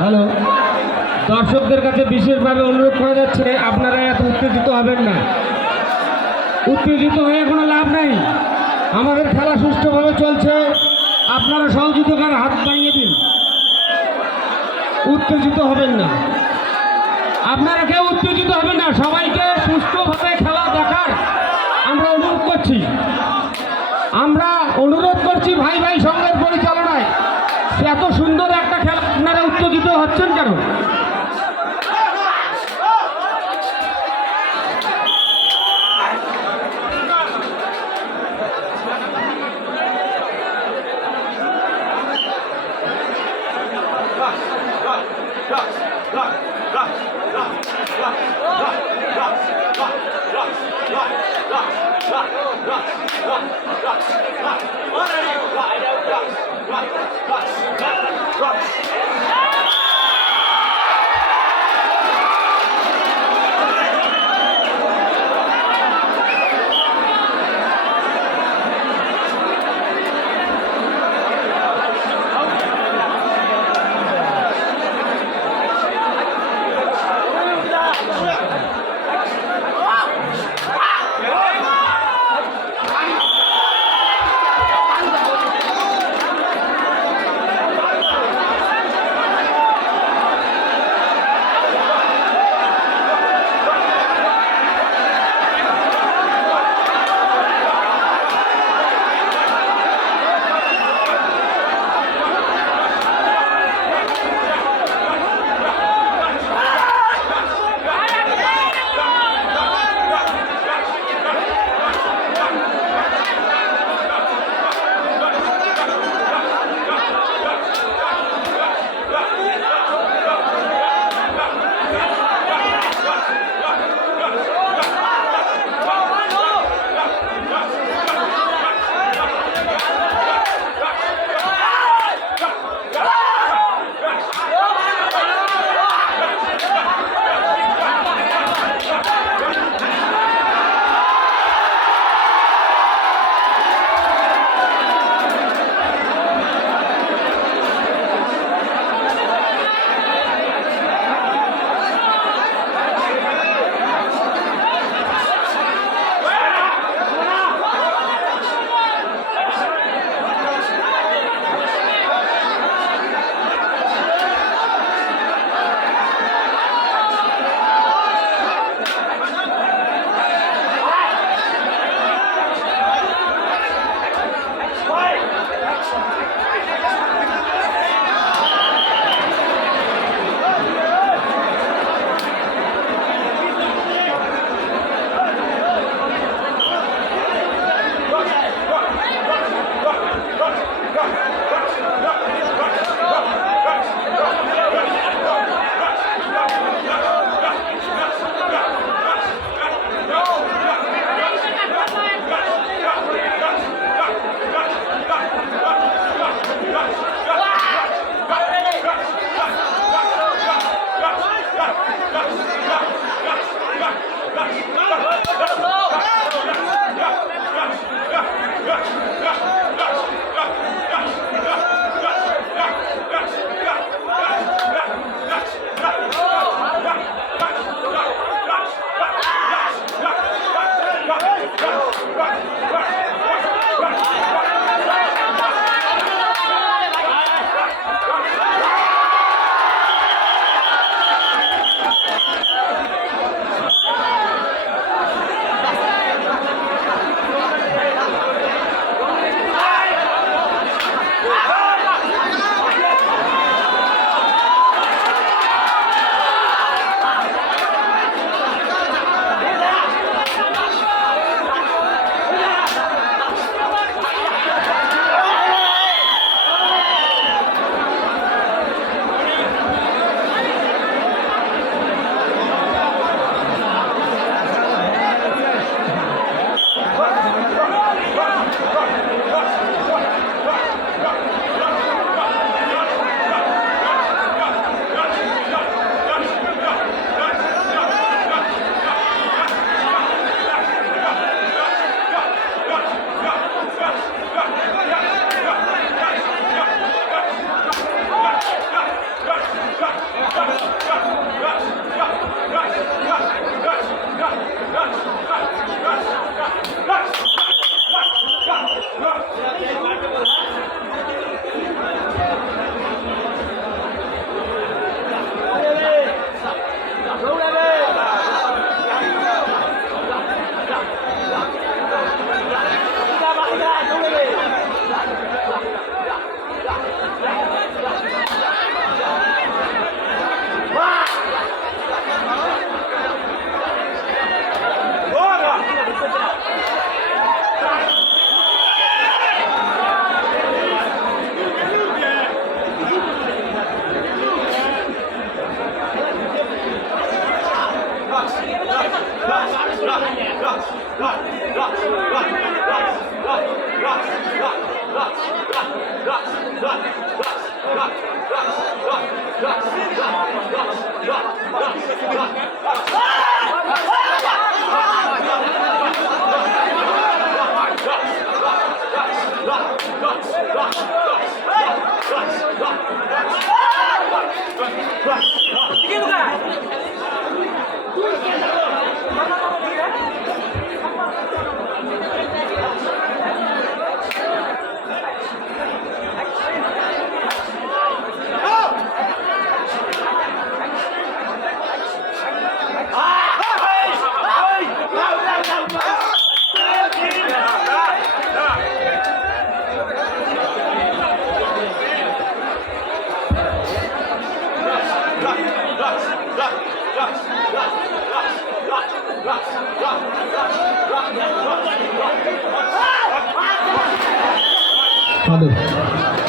Hello, দর্শকদের কাছে বিশেষভাবে অনুরোধ করা যাচ্ছে, আপনারা এত উত্তেজিত হবেন না। উত্তেজিত হয়ে কোনো লাভ নেই। আমাদের খেলা সুষ্ঠুভাবে চলছে, আপনারা সহযোগিতার হাত বাড়িয়ে দিন। উত্তেজিত হবেন না, আপনারা কেউ উত্তেজিত হবেন না। সবাইকে সুষ্ঠুভাবে খেলা দেখার আমরা অনুরোধ করছি। ভাই ভাই সঙ্গের পরিচালনায় এত সুন্দর একটা খেলা, আপনারা উত্তেজিত হচ্ছেন কেন?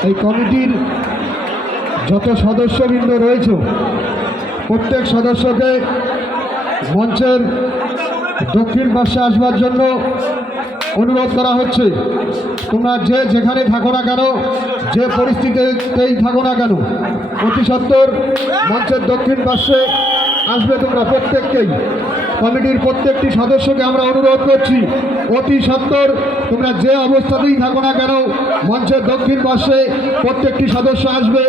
এই কমিটির যত সদস্যবৃন্দ রয়েছে প্রত্যেক সদস্যকে মঞ্চের দক্ষিণ পাশে আসবার জন্য অনুরোধ করা হচ্ছে। তোমরা যে যেখানে থাকো না কেন, যে পরিস্থিতিতেই থাকো না কেন, অতি সত্বর মঞ্চের দক্ষিণ পাশে আসবে তোমরা প্রত্যেককেই। কমিটির প্রত্যেকটি সদস্যকে আমরা অনুরোধ করছি অতি সত্বর তোমরা যে অবস্থাতেই থাকো না কেন মঞ্চের দক্ষিণ পাশে প্রত্যেকটি সদস্য আসবে।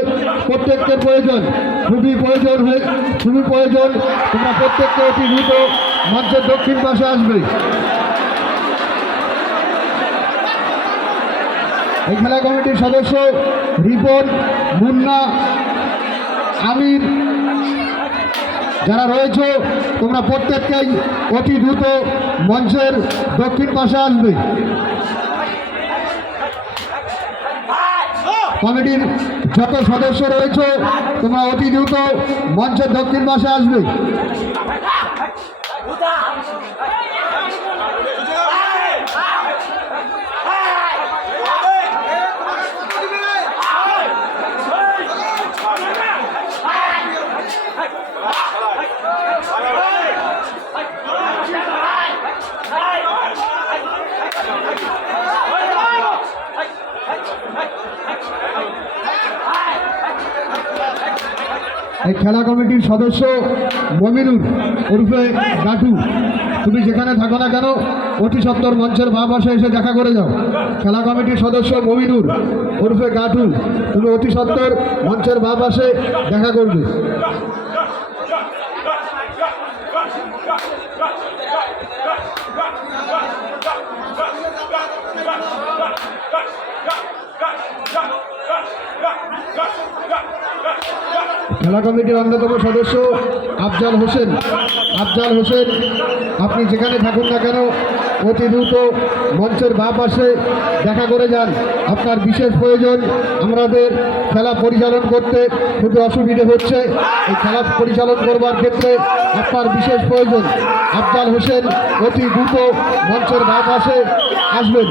প্রত্যেকের প্রয়োজন, খুবই প্রয়োজন তোমরা প্রত্যেককে অতি দ্রুত মঞ্চের দক্ষিণ পাশে আসবে। এই খেলা কমিটির সদস্য রিপন, মুন্না, আমির যারা রয়েছে তোমরা প্রত্যেককেই অতি দ্রুত মঞ্চের দক্ষিণ পাশে আসবে। কমিটির যত সদস্য রয়েছে তোমরা অতি দ্রুত মঞ্চের দক্ষিণ পাশে আসবে। এই খেলা কমিটির সদস্য মমিনুর ওরফে গাটু, তুমি যেখানে থাকো না কেন অতি সত্বর মঞ্চের বাঁ পাশে এসে দেখা করে যাও। খেলা কমিটির সদস্য মমিনুর ওরফে গাটু, তুমি অতি সত্বর মঞ্চের বাঁ পাশে দেখা করবে। খেলা কমিটির অন্যতম সদস্য আফজাল হোসেন, আপনি যেখানে থাকুন না কেন অতি দ্রুত মঞ্চের বাঁ পাশে দেখা করে যান। আপনার বিশেষ প্রয়োজন, আমাদের খেলা পরিচালন করতে খুবই অসুবিধে হচ্ছে। এই খেলা পরিচালন করবার ক্ষেত্রে আপনার বিশেষ প্রয়োজন। আফজাল হোসেন অতি দ্রুত মঞ্চের বাঁ পাশে আসবেন।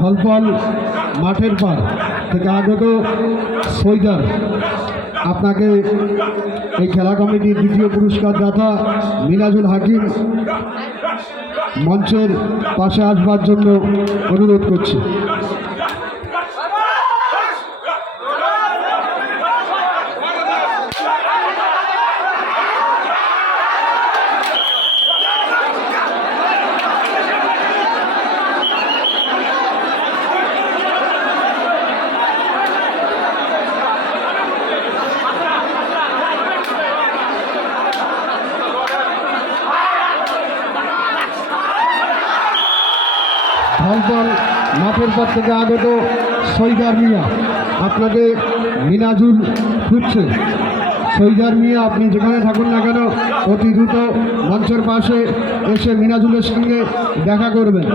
ফলফল মাঠের পার থেকে আগত সৈদার, আপনাকে এই খেলা কমিটির দ্বিতীয় পুরস্কার দাতা মিনাজুল হাকিম মঞ্চের পাশে আসবার জন্য অনুরোধ করছি। ফলফল মাঠের পর থেকে আগত সৈদার মিয়া, আপনাকে মিনাজুল খুঁজছে। সৈদার মিয়া, আপনি যেখানে থাকুন না কেন অতি দ্রুত মঞ্চের পাশে এসে মিনাজুলের সঙ্গে দেখা করবেন।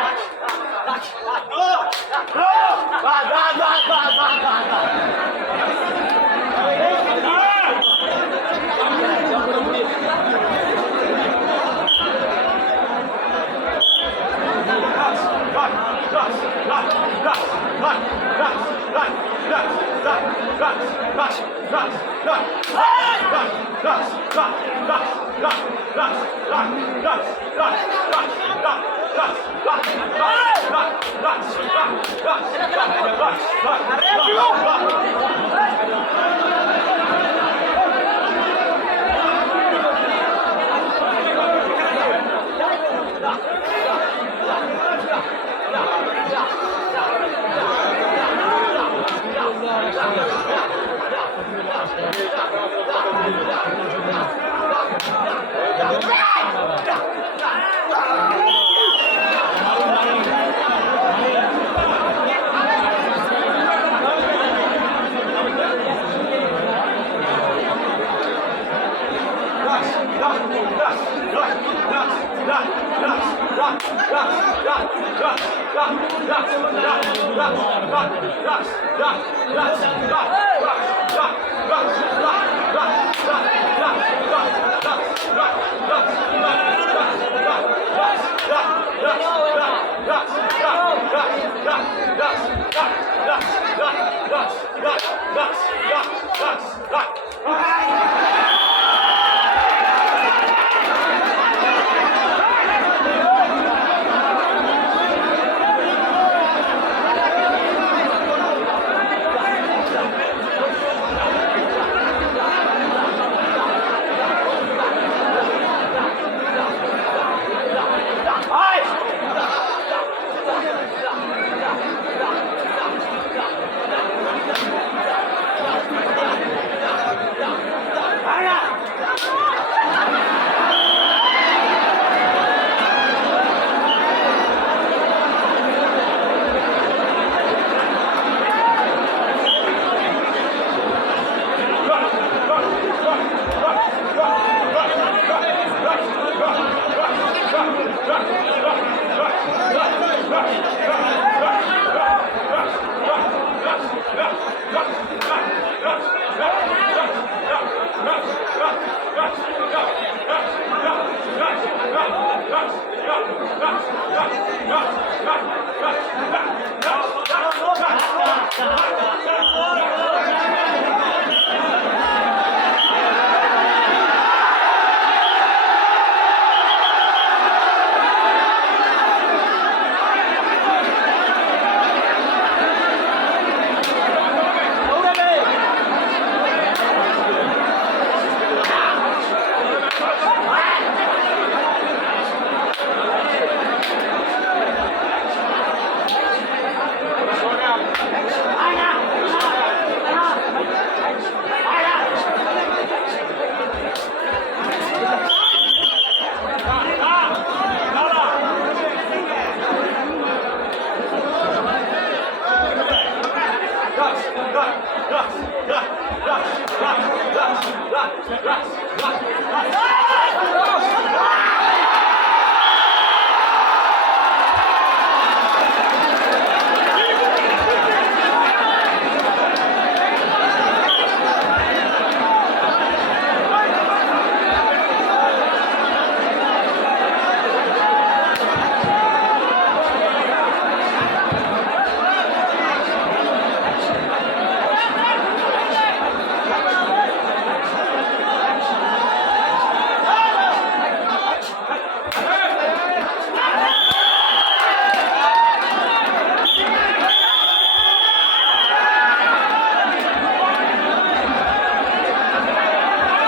Rush! Yeah.